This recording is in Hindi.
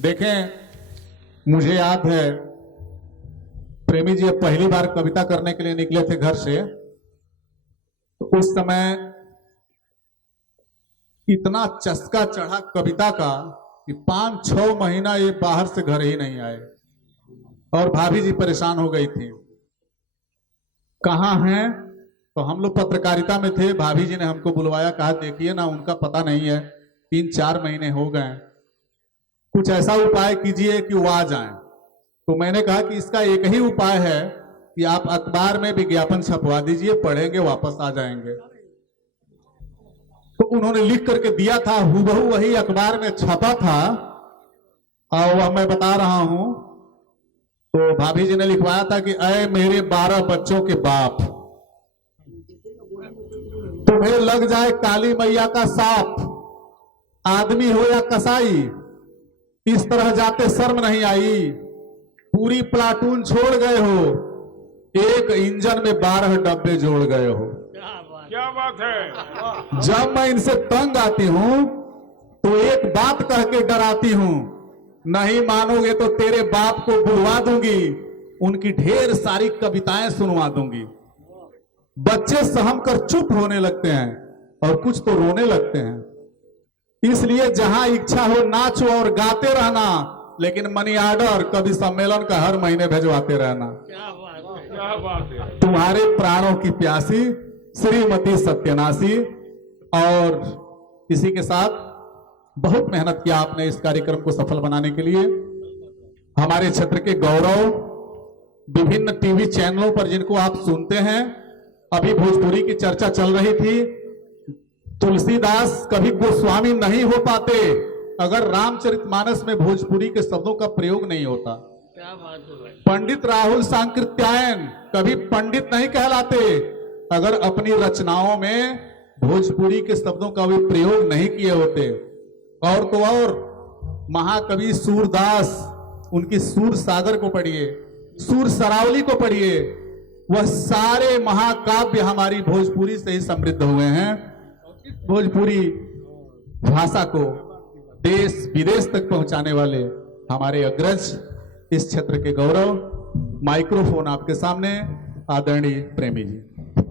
देखें, मुझे याद है प्रेमी जी अब पहली बार कविता करने के लिए निकले थे घर से, तो उस समय इतना चस्का चढ़ा कविता का कि 5-6 महीना ये बाहर से घर ही नहीं आए और भाभी जी परेशान हो गई थी। कहाँ हैं? तो हम लोग पत्रकारिता में थे, भाभी जी ने हमको बुलवाया, कहा देखिए ना उनका पता नहीं है, 3-4 महीने हो गए, कुछ ऐसा उपाय कीजिए कि वो आ जाएं। तो मैंने कहा कि इसका एक ही उपाय है कि आप अखबार में विज्ञापन छपवा दीजिए, पढ़ेंगे वापस आ जाएंगे। तो उन्होंने लिख करके दिया था, हूबहू वही अखबार में छपा था और वह मैं बता रहा हूं। तो भाभी जी ने लिखवाया था कि अय मेरे 12 बच्चों के बाप, तुम्हें लग जाए काली मैया का साप, आदमी हो या कसाई, इस तरह जाते शर्म नहीं आई, पूरी प्लाटून छोड़ गए हो, एक इंजन में 12 डब्बे जोड़ गए हो। क्या बात है। जब मैं इनसे तंग आती हूं तो एक बात कह के डराती हूं, नहीं मानोगे तो तेरे बाप को बुलवा दूंगी, उनकी ढेर सारी कविताएं सुनवा दूंगी। बच्चे सहम कर चुप होने लगते हैं और कुछ तो रोने लगते हैं। इसलिए जहां इच्छा हो नाचो और गाते रहना, लेकिन मनी ऑर्डर कवि सम्मेलन का हर महीने भेजवाते रहना। क्या बात है। तुम्हारे प्राणों की प्यासी श्रीमती सत्यनाशी। और इसी के साथ बहुत मेहनत किया आपने इस कार्यक्रम को सफल बनाने के लिए। हमारे क्षेत्र के गौरव, विभिन्न टीवी चैनलों पर जिनको आप सुनते हैं, अभी भोजपुरी की चर्चा चल रही थी, तुलसीदास कभी गोस्वामी नहीं हो पाते अगर रामचरितमानस में भोजपुरी के शब्दों का प्रयोग नहीं होता। पंडित राहुल सांकृत्यायन कभी पंडित नहीं कहलाते अगर अपनी रचनाओं में भोजपुरी के शब्दों का भी प्रयोग नहीं किए होते। और तो और महाकवि सूरदास, उनकी सूर सागर को पढ़िए, सूर सरावली को पढ़िए, वह सारे महाकाव्य हमारी भोजपुरी से ही समृद्ध हुए हैं। भोजपुरी भाषा को देश विदेश तक पहुंचाने वाले हमारे अग्रज, इस क्षेत्र के गौरव। माइक्रोफोन आपके सामने, आदरणीय प्रेमी जी।